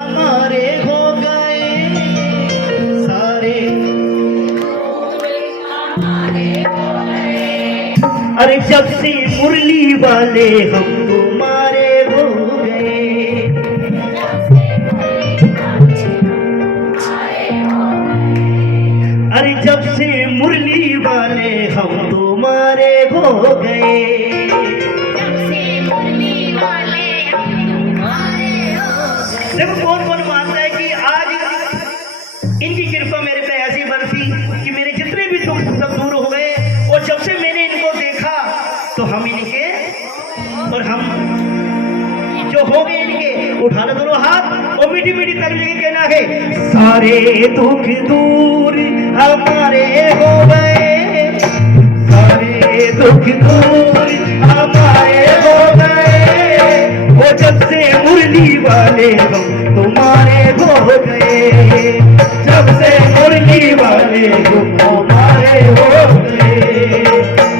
हमारे हो गए सारे, अरे जब से मुरली वाले हम तुम्हारे हो गए, अरे जब से मुरली वाले हम तुम्हारे हो गए, देखो कौन कौन मानता है कि आज इनकी कृपा मेरे पे ऐसी बरसी कि मेरे जितने भी दुख सब दूर हो गए। और जब से मैंने इनको देखा तो हम इनके और हम जो हो गए इनके, उठा लो दोनों हाथ और मीठी मीठी ताली लेके कहना है, सारे दुख दूर हमारे हो गए, सारे दुख दूर हमारे हो गए, वो जब से मुरली वाले हम तुम्हारे हो गए, जब से मुरली वाले हम तुम्हारे हो गए,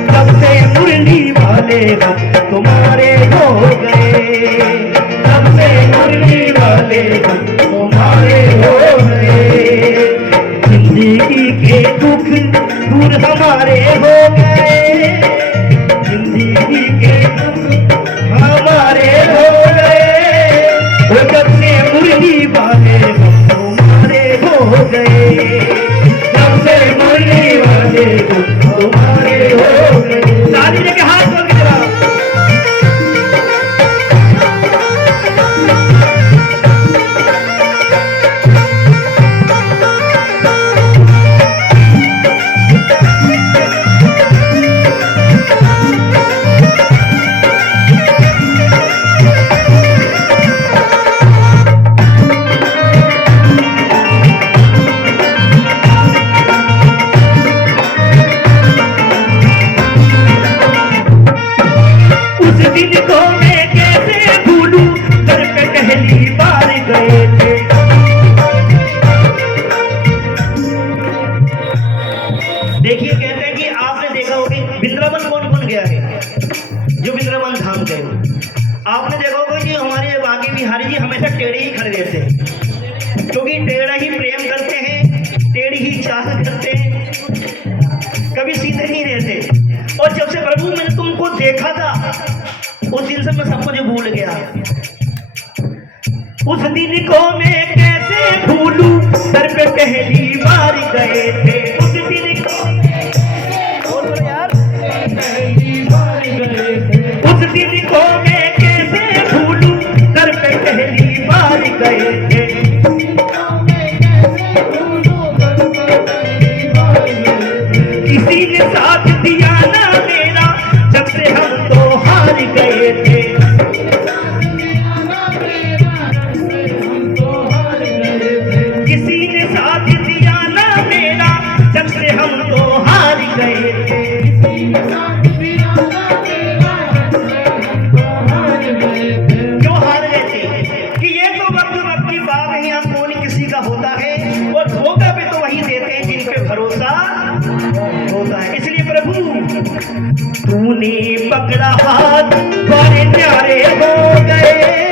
जब से मुरली वाले हम तुम्हारे हो गए, जब से मुरली वाले हम तुम्हारे हो गए, जिंदगी के दुख दूर हमारे हो गए, जिंदगी के दुख हमारे हो गए, वो जब से मुरली वाले हम तुम्हारे हो गए, जब से मुरली वाले हम तुम्हारे हो गए। ताली लेके हाथ जोड़ के जरा, देखिए कहते हैं कि आपने देखा होगा वृंदावन कौन कौन गया है, जो वृंदावन धाम गए आपने देखा होगा कि हमारे बाकी बिहारी जी हमेशा टेढ़े ही खड़े रहते हैं, क्योंकि टेढ़ा ही प्रेम करते हैं, टेढ़ी ही चाह करते हैं, कभी सीधे नहीं रहते। और जब से प्रभु मैंने तुमको देखा था उस दिन से मैं सब कुछ भूल गया, उस दिन को मैं कैसे भूलूं, सर पे पहली बार गए थे, उस दिन को यार पहली बार गए थे, उस दिन को मैं कैसे भूलूं, सर पे पहली बार गए थे, किसी ने साथ दिया ना मेरा, जब से हम तो हार गए थे, किसी ने साथ दिया ना मेरा, जब से हम तो हार गए थे, क्यों हार गए थे कि ये तो वक्त की बात है, यहाँ कौन किसी का होता है, और धोखा पे तो वही देते हैं जिन पे भरोसा होता है। इसलिए प्रभु तूने पकड़ा हाथ बड़े प्यारे हो गए,